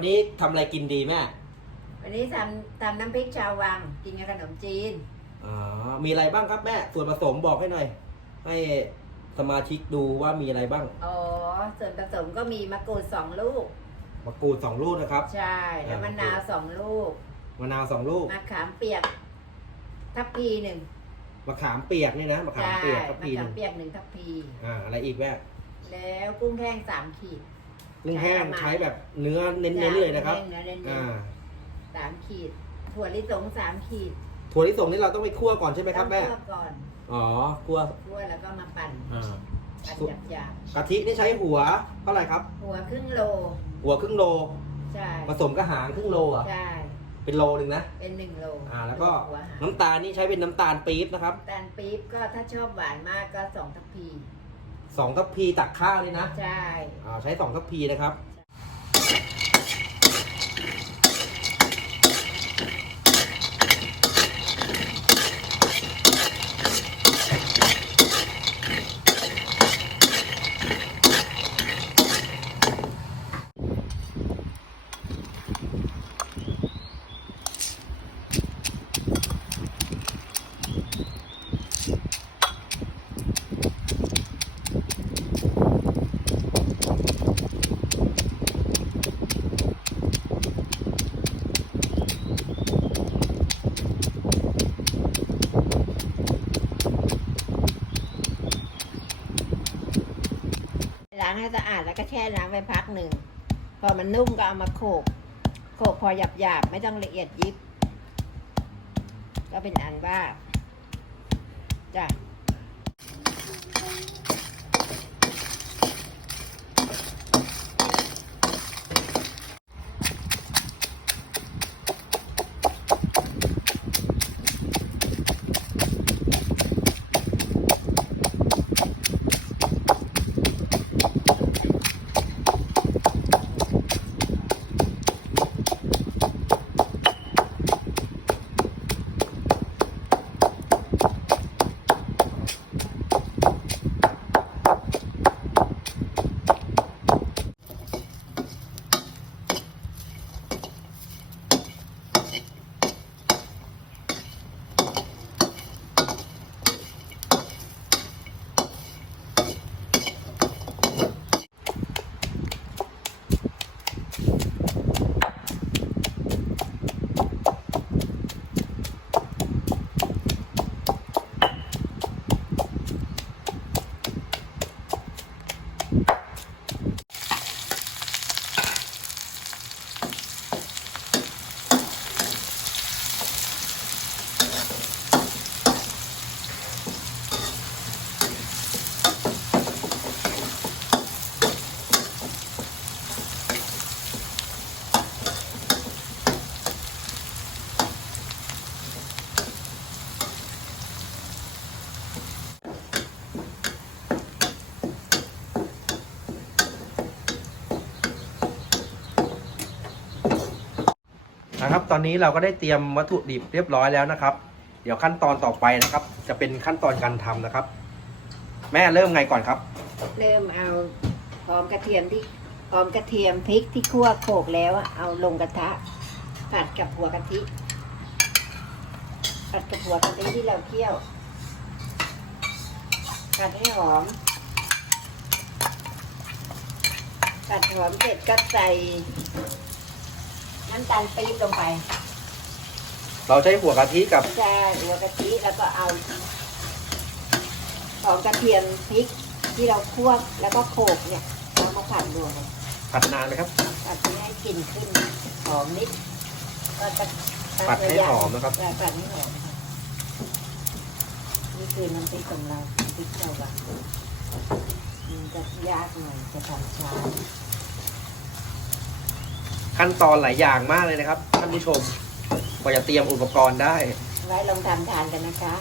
วันนี้ทำอะไรกินดีแม่ วันนี้ทำทำน้ำพริกชาววังกินกับขนมจีน อ๋อ มีอะไรบ้างครับแม่ ส่วนผสมบอกให้หน่อย ให้สมาชิกดูว่ามีอะไรบ้าง อ๋อ ส่วนผสมก็มีมะกรูดสองลูก มะกรูดสองลูกนะครับ ใช่ แล้วมะนาวสองลูก มะนาวสองลูก มะขามเปียก ทัพพีหนึ่งมะขามเปียกนี่นะ มะขามใช่เปียกก็มะปีหขานึมงเปียกหนึ่งทัพพี อ่า อะไรอีกแม่แล้วกุ้งแห้งสามขีด กุ้งแห้งใช้ใช้ประมาณแบบเนื้อเน้นๆเลยนะครับเนื้อเน้นอ่าๆสามขีด ถั่วลิสงสามขีดถั่วลิสงนี่เราต้องไปคั่วก่อนใช่ไหมครับแม่ต้องคั่วก่อนอ๋อคั่วคั่วแล้วก็มาปั่นอ่าปั่นหยาบกะทินี่ใช้หัวเท่าไหร่ครับ ๆหัวครึ่งโลหัวครึ่งโล ใช่ผสมกับหางครึ่งโลอะใช่เป็นโลหนึ่งนะเป็นหนึ่งโลอ่า แล้วก็หัวหางน้ำตาลนี่ใช้เป็นน้ำตาลปี๊บนะครับ น้ำตาลปี๊บก็ถ้าชอบหวานมากก็สองทัพพี สองทัพพีตักข้าวนี่นะ ใช่ อ่าใช้สองทัพพีนะครับ แล้วก็แช่น้ำไว้พักหนึ่ง พอมันนุ่มก็เอามาโขก โขกพอหยาบหยาบๆไม่ต้องละเอียดยิบ ก็เป็นอันว่าจ้ะ นะครับ ตอนนี้เราก็ได้เตรียมวัตถุดิบเรียบร้อยแล้วนะครับ เดี๋ยวขั้นตอนต่อไปนะครับ จะเป็นขั้นตอนการทำนะครับ แม่เริ่มไงก่อนครับ เริ่มเอาหอมกระเทียมที่หอมกระเทียมพริกที่คั่วโขกแล้วเอาลงกระทะผัดกับหัวกะทิผัดกับหัวกะทิที่เราเคี่ยวผัดให้หอมผัดหอมเสร็จก็ใส่ น้ำตาลปี๊บลงไปเราใช้หัวกะทิกับใช่หัวกะทิแล้วก็เอาหอมกระเทียมพริกที่เราคั่วแล้วก็โขลกเนี่ยเอามาผัดรวมกันผัดนานไหมครับผัดให้กลิ่นขึ้นหอมนิดก็จะผัดให้หอมนะครับใช่ผัดให้หอมค่ะนี่คือน้ำพริกของเราน้ำพริกชาวบ้านมันจะยากหน่อยจะทำช้า ขั้นตอนหลายอย่างมากเลยนะครับท่านผู้ชมกว่าจะเตรียมอุปกรณ์ได้ ไว้ลองทำทานกันนะคะ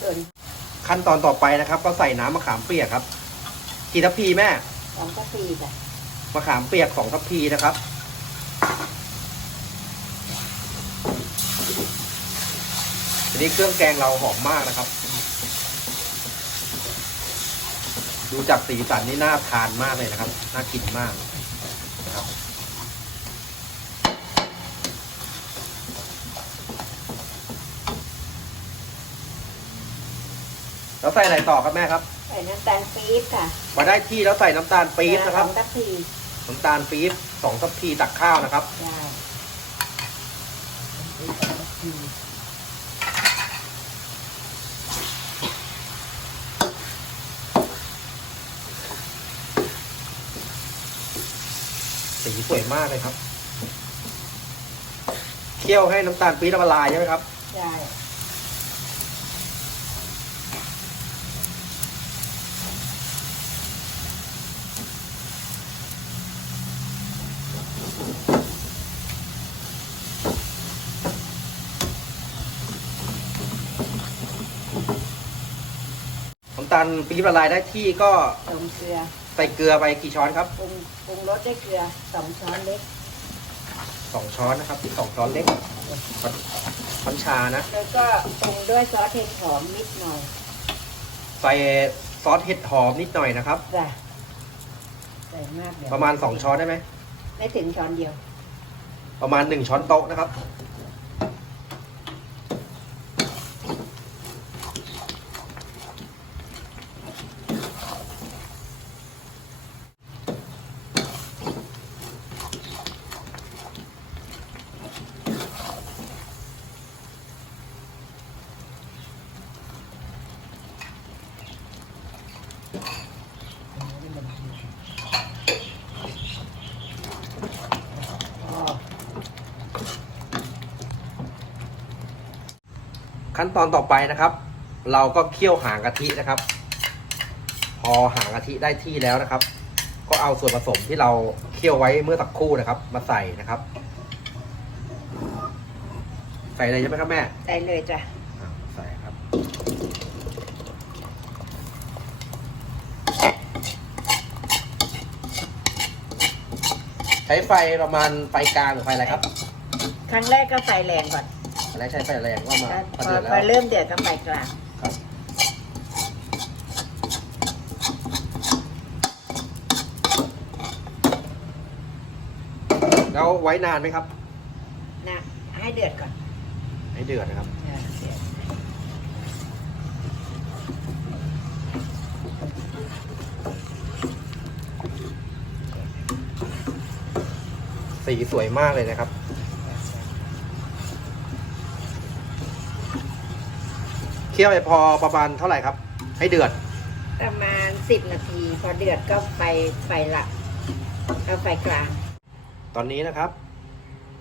ส่วนขั้นตอนต่อไปนะครับ ก็ใส่น้ำมะขามเปียกครับกี่ทัพพีแม่สองกะปีจ้ะมะขามเปียกสองทัพพีนะครับ นี้เครื่องแกงเราหอมมากนะครับ ดูจากสีสันนี่น่าทานมากเลยนะครับ น่ากินมากนะครับ แล้วใส่อะไรต่อครับแม่ครับ ใส่น้ำตาลปี๊บค่ะมาได้ที่แล้วใส่น้ำตาลปี๊บนะครับสองทัพพีน้ำตาลปี๊บสองทัพพีตักข้าวนะครับได้ สวยมากเลยครับ เคี่ยวให้น้ำตาลปี๊บละลายใช่ไหมครับได้น้ำตาลปี๊บละลายได้ที่ก็ต้มเกลือ ใส่เกลือไปกี่ช้อนครับปรุงปรุงรสด้วยเกลือสองช้อนเล็กสองช้อนนะครับสองช้อนเล็กช้อนชานะ แล้วก็ปรุงด้วยซอสเห็ดหอมนิดหน่อย ใส่ซอสเห็ดหอมนิดหน่อยนะครับจ้ะใส่มากเดี๋ยวประมาณสองช้อนได้ไหมไม่ถึงช้อนเดียว ประมาณหนึ่งช้อนโต๊ะนะครับ ขั้นตอนต่อไปนะครับ เราก็เคี่ยวหางกะทินะครับ พอหางกะทิได้ที่แล้วนะครับ ก็เอาส่วนผสมที่เราเคี่ยวไว้เมื่อสักครู่นะครับ มาใส่นะครับ ใส่อะไรใช่ไหมครับแม่ใส่เลยจ้ะอะใส่ครับ ใช้ไฟประมาณไฟกลางหรือไฟอะไรครับ ครั้งแรกก็ไฟแรงก่อน อันแรกใช้ไฟแรงว่ามาแล้วพพออเดือดพแล้อวเริ่มเดือดก็ไฟกลางครับแล้วไว้นานไหมครับ นะ ให้เดือดก่อนให้เดือดนะครับอ่าเดือดสีสวยมากเลยนะครับ คี่ยวไปพอประมาณเท่าไหร่ครับ ให้เดือด ประมาณสิบนาที พอเดือดก็ไฟไฟหลักเอาไฟกลาง ตอนนี้นะครับ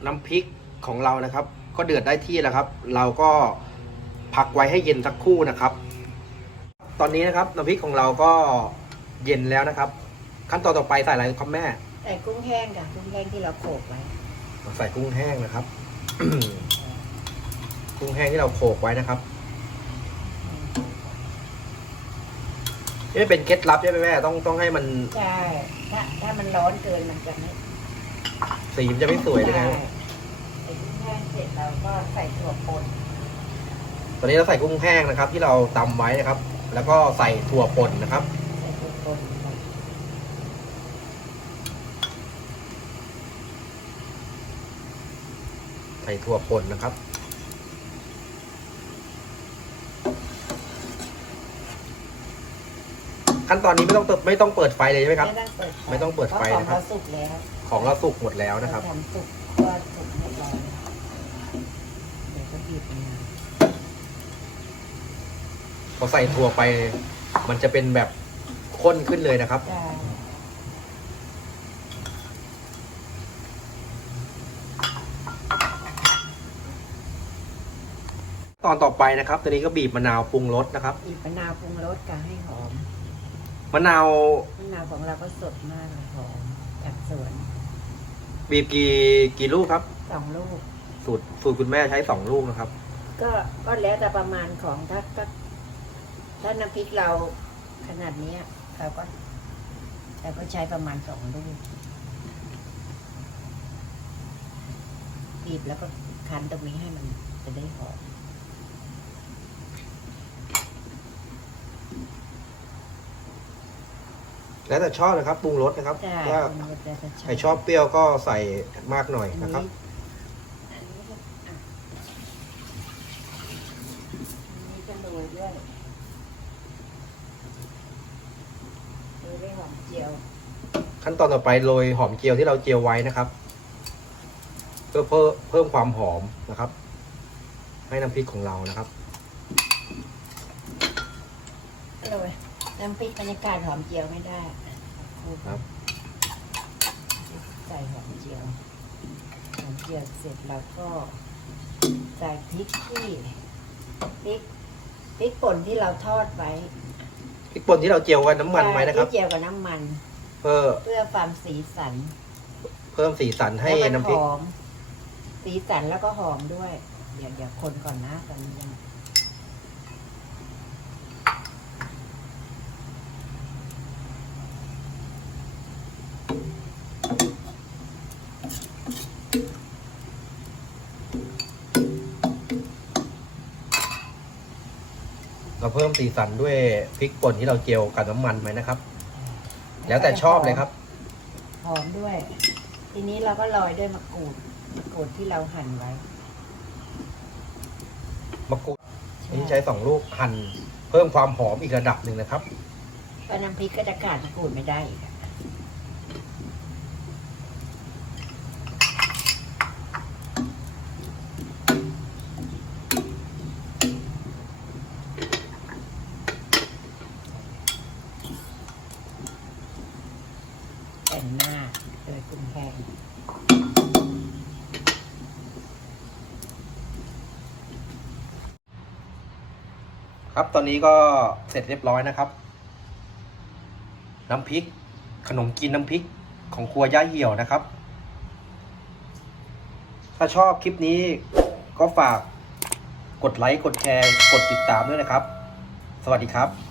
น้ำพริกของเรานะครับ ก็เดือดได้ที่แล้วครับ เราก็พักไว้ให้เย็นสักครู่นะครับ ตอนนี้นะครับน้ำพริกของเราก็เย็นแล้วนะครับ ขั้นตอนต่อไปใส่อะไรครับแม่ใส่กุ้งแห้งค่ะกุ้งแห้งที่เราโขลกไว้ใส่กุ้งแห้งนะครับ กุ้งแห้งที่เราโขลกไว้นะครับ นี่เป็นเคล็ดลับใช่ไหมแม่ต้องต้องให้มันใช่ถ้าถ้ามันร้อนเกินมันจะไม่สีมันจะไม่สวยเลยใช่นะใส่กุ้งแห้งเสร็จเราก็ใส่ถั่วป่นตอนนี้เราใส่กุ้งแห้งนะครับ ที่เราตำไว้นะครับ แล้วก็ใส่ถั่วป่นนะครับ ใส่ถั่วป่นไปใส่ถั่วป่นนะครับ ขั้นตอนนี้ไม่ต้องเปิดไม่ต้องเปิดไฟเลยใช่ไหมครับ ไม่ต้องเปิดไม่ต้องเปิดไฟพานะครับของเราสุกแล้วของเราสุกหมดแล้วนะครับเาทำสุกก็สุกเรียบร้อยเดี๋ยวก็บีบมาพอใส่ถั่วไป มันจะเป็นแบบข้นขึ้นเลยนะครับใช่ตอนต่อไปนะครับตอนนี้ก็บีบมะนาวปรุงรสนะครับบีบมะนาวปรุงรสกันให้หอม มะนาวมะนาวของเราก็สดมากเลยหอมจากสวนบีบกี่กี่ลูกครับ สองลูก สูตรสูตรคุณแม่ใช้สองลูกนะครับ ก็ก็แล้วแต่ประมาณของถ้าถ้าถ้าน้ำพริกเราขนาดเนี้ยเราก็เราก็ใช้ประมาณสองลูกบีบแล้วก็คั้นตรงนี้ให้มันจะได้หอม แล้วแต่ชอบนะครับปรุงรสนะครับใช่ถ้ามันจะจะใครชอบเปรี้ยวก็ใส่มากหน่อยอันนะครับนี้อันนี้ก็อะอันนี้จะโรยด้วยโรยด้วยหอมเจียวขั้นตอนต่อไปโรยหอมเจียวที่เราเจียวไว้นะครับ เพื่อเพิ่มเพิ่มความหอมนะครับ ให้น้ำพริกของเรานะครับ โรย น้ำพริกบรรยากาศหอมเจียวไม่ได้ครับ ใส่หอมเจียว หอมเจียวเสร็จแล้วก็ใส่พริกที่พริกพริกป่นที่เราทอดไว้พริกป่นที่เราเจียวไว้น้ำมันไว้นะครับ ที่เจียวกับน้ำมัน เพื่อเพื่อความสีสัน เพิ่มสีสันให้แล้วมัน้ำพริกหอมสีสันแล้วก็หอมด้วย เดี๋ยวเดี๋ยวคนก่อนนะตอนนี้ยัง เราเพิ่มสีสันด้วยพริกป่นที่เราเจียวกับน้ำมันไหมนะครับ แล้วแต่ชอบเลยครับ หอมด้วย ทีนี้เราก็โรยด้วยมะกรูดมะกรูดที่เราหั่นไว้มะกรูดอันนี้ใช้สองลูกหั่นเพิ่มความหอมอีกระดับหนึ่งนะครับเพราะน้ำพริกก็จะขาดมะกรูดไม่ได้อีกอะแต่งหน้าโดยคุณแพง ครับตอนนี้ก็เสร็จเรียบร้อยนะครับ น้ำพริก ขนมกินน้ำพริกของครัวย่าเหี่ยวนะครับ ถ้าชอบคลิปนี้ก็ฝากกดไลค์ กดแชร์ กดติดตามด้วยนะครับ สวัสดีครับ